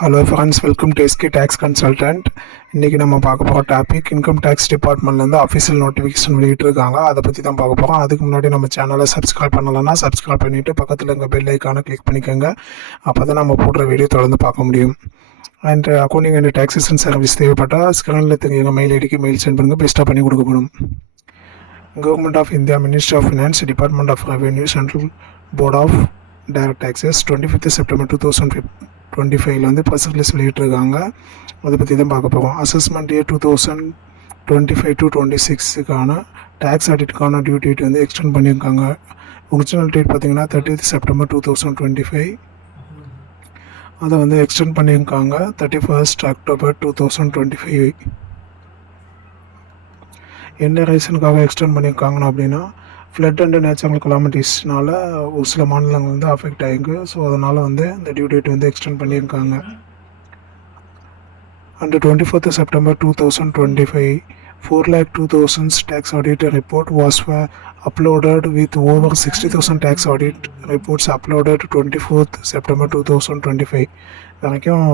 Hello friends, welcome to SK tax consultant. இன்றைக்கி நம்ம பார்க்க போகிற டாபிக் இன்கம் டேக்ஸ் டிபார்ட்மெண்ட்லேருந்து அஃபிஷியல் நோட்டிஃபிகேஷன் வெளியிட்டிருக்காங்க. அதை பற்றி தான் பார்க்க போகிறோம். அதுக்கு முன்னாடி நம்ம சேனலை சப்ஸ்கிரைப் பண்ணலைன்னா சப்ஸ்கிரைப் பண்ணிவிட்டு பக்கத்தில் இருக்க பெல் ஐக்கானை கிளிக் பண்ணிக்கோங்க. அப்போ தான் நம்ம போடுற வீடியோ தொடர்ந்து பார்க்க முடியும். And accounting and taxation service தேவைப்பட்டால் ஸ்க்ரீனில் தெரியுங்க மெயில் ஐடிக்கு மெயில் சென்ட் பண்ணுங்கள். பெஸ்ட்டாக பண்ணி கொடுக்கப்படும். Government of India, ministry of finance, department of revenue, central board of direct taxes 25th September 2025 வந்து ப்ரெஸ் ரிலீஸ் வெளியிட்டிருக்காங்க. அதை பற்றி தான் பார்க்க போகிறோம். அசஸ்மெண்ட் இயர் 2025 to 26க்கான டேக்ஸ் ஆடிட்டுக்கான டியூ டேட் வந்து எக்ஸ்டெண்ட் பண்ணியிருக்காங்க. ஒரிஜினல் டேட் பார்த்திங்கன்னா 30th செப்டம்பர் 2025. அதை வந்து எக்ஸ்டெண்ட் பண்ணியிருக்காங்க 31st அக்டோபர் 2025. என்ன ரீசனுக்காக எக்ஸ்டெண்ட் பண்ணியிருக்காங்கன்னு அப்படின்னா, ஃப்ளட் அண்ட் நேச்சுரல் கலாமிட்டிஸ்னால ஒரு சில மாநிலங்கள் வந்து அஃபெக்ட் ஆகிருக்கு. ஸோ அதனால் வந்து இந்த டியூ டேட் வந்து எக்ஸ்டெண்ட் பண்ணியிருக்காங்க. And 24th September 2025, 402,000 tax audit report was uploaded with over 60,000 tax audit reports uploaded 24th September 2025 வரைக்கும்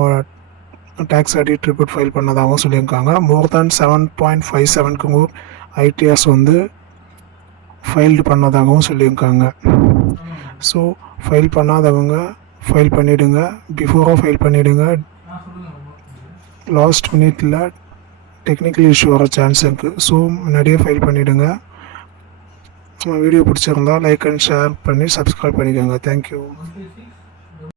டேக்ஸ் ஆடிட் ரிப்போர்ட் ஃபைல் பண்ணதாகவும் சொல்லியிருக்காங்க. மோர் தேன் 7.57 crore ஐடிஎஸ் வந்து ஃபைல்டு பண்ணதாகவும் சொல்லியிருக்காங்க. ஸோ ஃபைல் பண்ணாதவங்க ஃபைல் பண்ணிவிடுங்க. பிஃபோராக ஃபைல் பண்ணிவிடுங்க. லாஸ்ட் மினிட்ல டெக்னிக்கல் இஷ்யூ வர சான்ஸ் இருக்குது. ஸோ முன்னாடியே ஃபைல் பண்ணிவிடுங்க. வீடியோ பிடிச்சிருந்தா லைக் அண்ட் ஷேர் பண்ணி சப்ஸ்கிரைப் பண்ணிக்கோங்க. தேங்க்யூ.